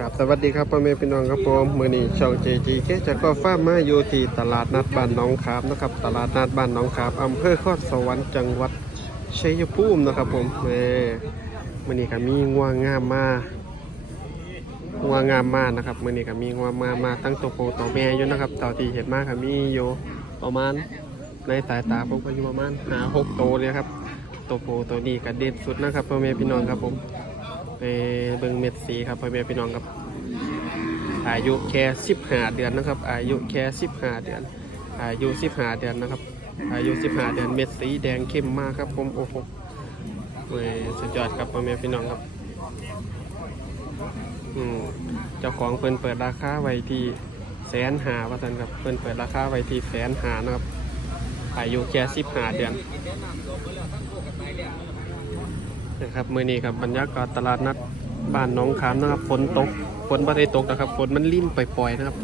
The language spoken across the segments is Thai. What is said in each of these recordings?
ครับสวัสดีครับพ่อแม่พี่น้องครับผมมือนี้ช่องเจจีแค่จะก็ฟ้ามาอยู่ที่ตลาดนัดบ้านน้องขามนะครับตลาดนัดบ้านน้องขามอำเภอโคอดสวรรค์จังหวัดชัยภูมินะครับผมแม่มือนี้ก็มีงวงงามมางัวงามมากนะครับมือนี้ก็มีงัวมามาตั้งตัวโปตัวแม่อยู่นะครับต่อที่เห็นมากก็มีอยู่ประมาณในสายตาผมก็อยู่ประมาณหาหกโตวเลยครับตัวโปตัวนี้ก็เด็ดสุดนะครับพ่อแม่พี่น้องครับผม ไปเบิ่งเม็ดสีครับพ่อแม่พี่น้องครับ อายุแค่15เดือนนะครับ อายุแค่15เดือน อายุ15เดือนนะครับ อายุ15เดือนเม็ดสีแดงเข้มมากครับผมโอ้โหเว้ยสุดยอดครับพ่อแม่พี่น้องครับอืมเจ้าของเพิ่นเปิดราคาไว้ที่แสนหาว่าซั่นครับเพิ่นเปิดราคาไว้ที่แสนหานะครับอายุแค่15เดือน นะครับมื้อนี้ครับบรรยากาศตลาดนัดบ้านน้องขามนะครับฝนตกฝนบ่ได้ตกนะครับฝนมันลิ่นปล่อยๆนะครับ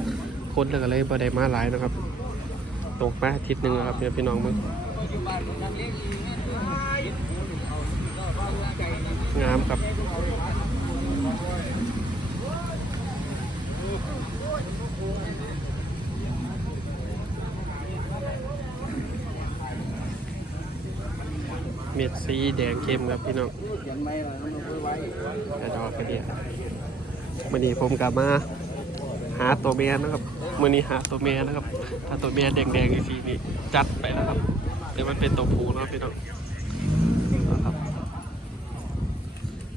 คนก็เลยบ่ได้มาหลายนะครับ ตกมาอาทิตย์หนึ่งแล้วครับเนี่ยพี่น้องมึงงามครับ เม็ดสีแดงเข้มครับพี่น้องกระดอกกระเดียมื่อนี้ผมกลับมาหาตัวเมียนะครับมื่อนี้หาตัวเมียนะครับ ถ้าตัวเมียแดงๆอีกทีนี่จัดไปแล้วครับเดี๋ยวมันเป็นตัวผู้นะพี่น้องนะครับ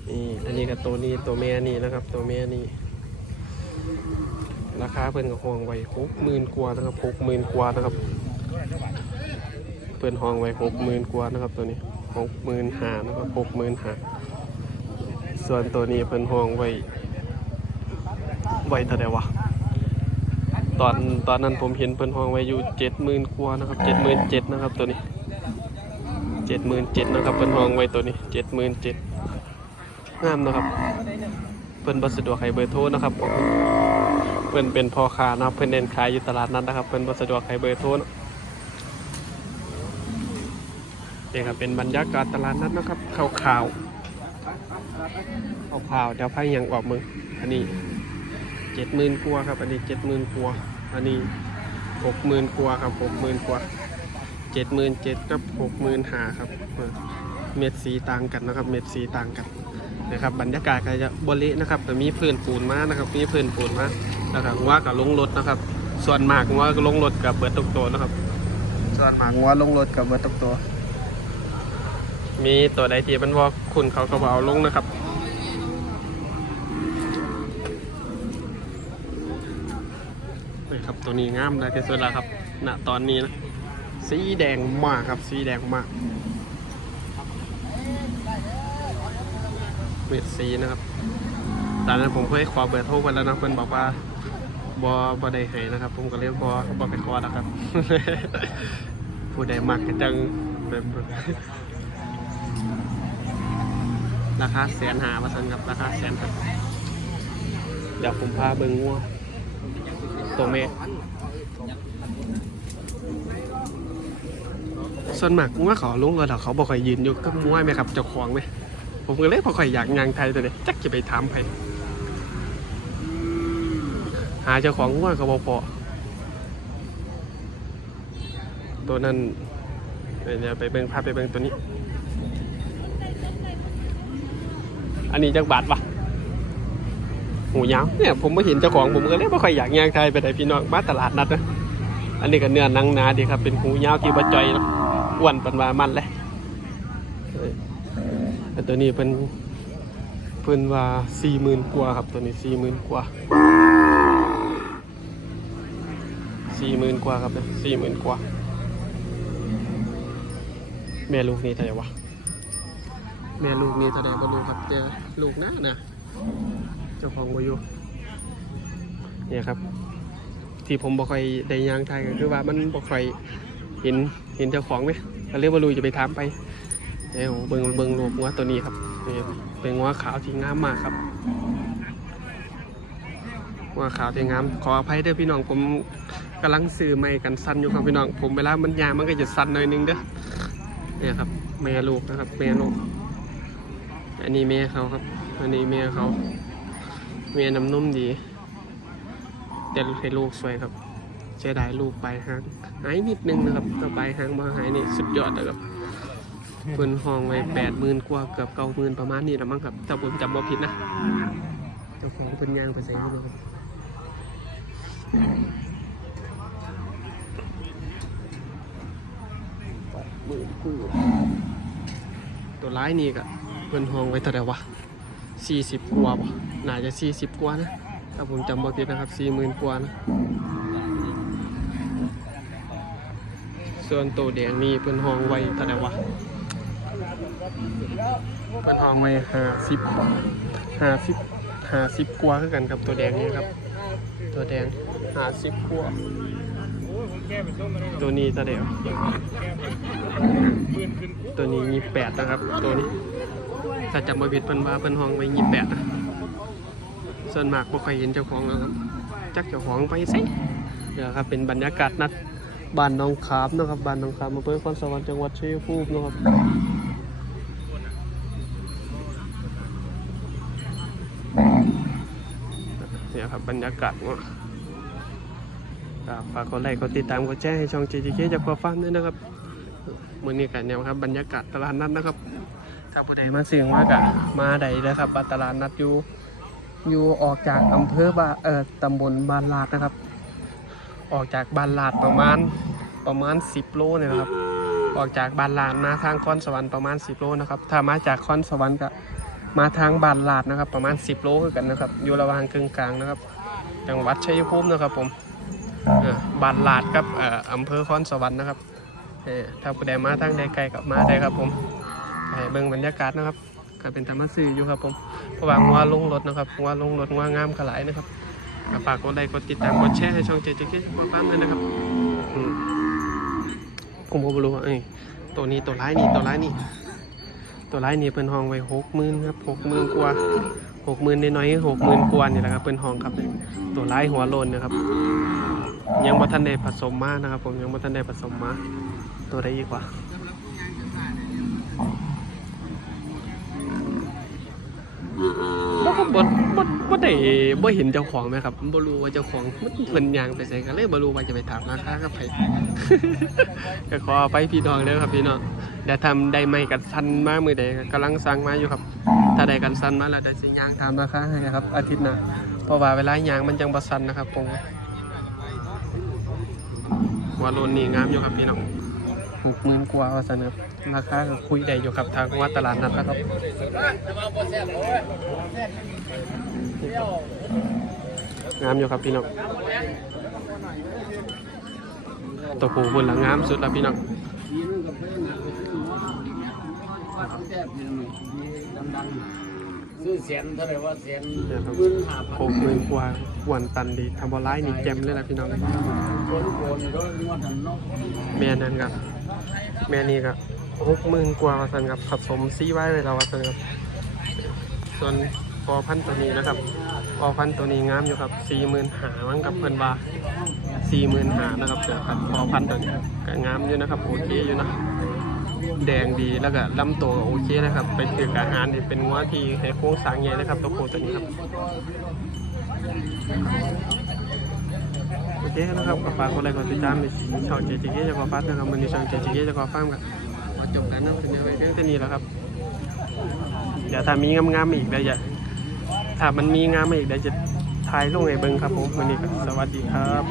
นี่อันนี้กับตัวนี้ตัวเมียนี่นะครับ ตัวเมียนี่ราคาเพิ่นกับห้องไว้หกหมื่นกว่านะครับหกหมื่นกว่านะครับเพิ่นห้องไว้หกหมื่นกว่านะครับตัวนี้ หกหมื่นหานะครับหกหมื่นหาส่วนตัวนี้เป็นห่วงไว้ ไว้เท่าไหร่วะตอนตอนนั้นผมเห็นเพิ่นห้องไว้อยู่เจ็ดหมื่นกว่านะครับเจ็ดหมื่นเจ็ดนะครับตัวนี้เจ็ดหมื่นเจ็ดนะครับเพิ่นห้องไว้ตัวนี้เจ็ดหมื่นเจ็ดงามนะครับเพิ่นบัสะดวกให้เบอร์โทรนะครับเพิ่นเป็นพ่อค้านะครับเพิ่นเน้นขายอยู่ตลาดนั้นนะครับเพิ่นบัสะดวกให้เบอร์โทรเนี่ครับเป็นบรรยากาศตลาดนัดนะครับข่าวๆเอาข่าวเดี๋ยวไพ่ยังออกมืออันนี้เจ็ดหมื่นกว่ครับ อันนี้เจ็ดหมื่นกว่อันนี้หกหมื่นกว่ครับหกหมื่นกว่เจ็ดหมื่นเจ็ดกับหกหมื่นหาครับเม็ดสีต่างกันนะครับ เม็ดสีต่างกันนะครับบรรยากาศก็จะบรินะครับแต่มีพื้นปูนมานะครับ มีพื้นปูนมาแล้วก็ว่ากับลงรถนะครับ ส่วนมากว่าลงรถกับเบิร์ตกตัวนะครับ ส่วนมากว่าลงรถกับเบิร์ตกตัว มีตัวใดที่มันว่าคุณเขาก็เอาลงนะครับนี่ครับตัวนี้งามเลยที่สุดแล้วครับณตอนนี้นะ สีแดงมากครับ สีแดงมากเม็ดสีนะครับตอนนั้นผมเคยขอเบอร์โทรไปแล้วนะเพื่อนบอกว่าบอบอได้ให้นะครับ ผมก็เลยกบอบอไปขอนะครับ ผู้ใดมักก็จังแบบ ราคาแสนหามาสันครับราคาแสนครับเดี๋ยวผมพาเบิ่งงัวตัวเมฆส่วนมากงัวเขาลุงแล้วเขาบอกคอยยืนอยู่กับงัวไหมครับเจ้าของไหมผมก็เลยพอคอยอยากงานไทยตัวนี้จักจะไปถามใครหาเจ้าของงัวก็บอพอตัวนั้นเดี๋ยวไปเบิ่งพาไปเบิ่งตัวนี้ อันนี้จักบาทปะหูยาวเนี่ยผมไม่เห็นเจ้าของผมก็เลยไม่ค่อยอยากย่างไทยไปไหนพี่น้องมาตลาดนัดนะอันนี้ก็เนื้อนังนาดีครับ เป็นหูยาวที่บะจอยเนาะอ้วนเป็นว่ามันเลยแต่ตัวนี้เป็นเพิ่นว่าสี่หมื่นกว่าครับตัวนี้สี่หมื่นกว่าสี่หมื่นกว่าครับสี่หมื่นกว่าแม่ลูกนี่เท่าไหร่วะ แม่ลูกนี่แสดงว่าลูกครับเจอลูกน้านะเจ้าของวายุเนี่ยครับ ที่ผมบอกใครได้ยางไทยก็คือว่ามันบอกใครเห็นเห็นเจ้าของไหมก็เรียกว่าลูกจะไปถามไปเดี๋ยเบิงเบิงลูกงัวตัวนี้ครับนี่เป็นงัวขาวที่งามมากครับงัวขาวที่งามขออภัยด้อพี่น้องผมกำลังซื้อไม้กันสั้นอยู่ครับพี่น้อง ผมเวลามันยางมันก็จะสั้นหน่อยนึงเด้อเนี่ยครับแม่ลูกนะครับแม่ลูก อันนี้แม่เขาครับ อันนี้แม่เขา เมียน้ำนุ่มดีแต่ให้ลูกสวยครับเสียดายลูกไปหางหายนิดนึงนะครับถ้าไปหางมาหายนี่สุดยอดเลยครับเพิ่นห้องไว้แปดหมื่นกว่าเกือบเก้าหมื่นประมาณนี้ละมั้งครับถ้าผมจำบ่ผิดนะเจ้าของเพิ่นย่างไปใส่เข้ามาครับหมื่นคู่ตัวร้ายนี่ก็ เพิ่นห้องไว้เท่าไหร่วะสี่สิบกว่าป่ะน่าจะสี่สิบกว่านะถ้าผมจำบ่ผิดนะครับสี่หมื่นกว่านะ ส่วนตัวแดงนี่เพิ่นห้องไว้เท่าไหร่วะเพิ่นห้องไว้ห้าสิบห้าสิบห้าสิบกว่าคือกันกับตัวแดงนี่ครับ ตัวแดงห้าสิบกว่าตัวนี้เท่าไหร่วะตัวนี้ยี่แปดนะครับ ตัวนี้ ถ้าจำบ่ผิดเพิ่นว่าเพิ่นห้องไว้ยี่แปดนะส่วนมากบ่ค่อยเห็นเจ้าของแล้วครับ จักเจ้าของไปสิเดี๋ยวครับเป็นบรรยากาศนัดบ้านน้องขามนะครับบ้านน้องขามอำเภอคอนสวรรค์จังหวัดชัยภูมินะครับเนี่ยครับบรรยากาศว่าฝากกดไลค์กดติดตามกดแจ้งให้ช่อง JJK จากพอฟันด้วยนะครับมือนี้กันเนี่ยครับบรรยากาศตลาดนัดนะครับ ถ้าผู้ใดมาเสียงว่ากะมาใดเลยครับตลาดนัดอยู่อยู่ออกจากอำเภอบ้าเอ่อตำบลบานลาดนะครับ ออกจากบานลาดประมาณประมาณ 10 โลเนี่ยนะครับ ออกจากบานลาดมาทางคอนสวรรค์ประมาณ 10 โลนะครับถ้ามาจากคอนสวรรค์ก็มาทางบานลาดนะครับ ประมาณ 10 โลคือกันนะครับอยู่ระหว่างกึ่งกลางนะครับจังหวัดชัยภูมินะครับผมอ่อบานลาดกับอ่ออำเภอคอนสวรรค์นะครับเอ่อถ้าผู้ใดมาทางใดไกลกับมาได้ครับผม ให้เบิ่งบรรยากาศนะครับก็เป็นธรรมสื่ออยู่ครับผมเพราะว่างัวลงรถนะครับงัวลงรถงัวงามขลายนะครับกฝากกดไลค์กดติดตามกดแชร์ให้ช่องเจเจเกสปอร์ตฟันด้วยนะครับผมก็บ่รู้ว่าเอ้ยตัวนี้ตัวร้ายนี่ตัวร้ายนี่ ตัวร้ายนี่เป็นห้องไว้หกหมื่นครับหกหมื่นกว่าหกหมื่นน้อยหกหมื่นกว่านี่แหละครับเป็นห้องครับตัวร้ายหัวโลนนะครับ ยังบ่ทันได้ผสมมานะครับ ผมยังบ่ทันได้ผสมมาตัวใดอีกว่า บ่บ่บ่บ่ได้บ่เห็นเจ้าของไหมครับบ่รู้ว่าเจ้าของมันเพิ่นยางไปไสก็เลยบ่รู้ว่าจะไปถามราคากับไผ ก็ขอไปพี่น้องเด้อครับพี่น้องเดี๋ยวทำได้ไม่กันสั้นมามือใดก็กำลังสั่งมาอยู่ครับ ถ้าได้กันสั้นมาแล้วได้สิยางถามราคาให้ครับ อาทิตย์หน้าเพราะว่าเวลายางมันจังบ่สั้นนะครับผมว่าโลนนี่งามอยู่ครับพี่น้อง 60,000กว่าว่าซั่นครับราคาก็คุยได้อยู่ครับทางว่าตลาดนัดนะครับงามอยู่ครับพี่น้องตัวผูบนหลังงามสุดแล้วพี่น้องซื้อเสียนเท่าไหร่ว่าเสียนหมื่นห้าพันโคกหมื่นกว่าหวนตันดีทำบอลไลน์นี่แจมเลยนะพี่น้องคนโกนก็งวดหันนอกแม่นั่นครับ แม่นี่ครับหกหมื่นกว่าว่าสันครับผสมซีไว้ไว้แล้วว่าสันครับ ส่วนพอพันตัวนี้นะครับพอพันตัวนี้งามอยู่ครับสี่หมื่นหามั้งกับเพื่อนว่าสี่หมื่นหานะครับเดี๋ยวครับพอพันตัวนี้ก็งามอยู่นะครับโอเคอยู่นะแดงดีแล้วก็ลำตัวโอเคนะครับ ไปถืออาหารนี่เป็นงัวที่ให้โค้งสางใหญ่นะครับตัวโคตัวนี้ครับ โอเคนะครับก็ฝากคนใดค์กติดตามในช่องเจจิเกจะกอฟ้านะครับมันในช่องเจจิเกจะกอฟังกันขอจบการนำเสนอไปเพียงเท่นี้แล้วครับเดี๋ยวถ้ามีงามๆอีกเดี๋ยวจะถ้ามันมีงามมาอีกเดี๋ยวจะถ่ายลงให้เบิ่งครับผมวันนี้ก็สวัสดีครับ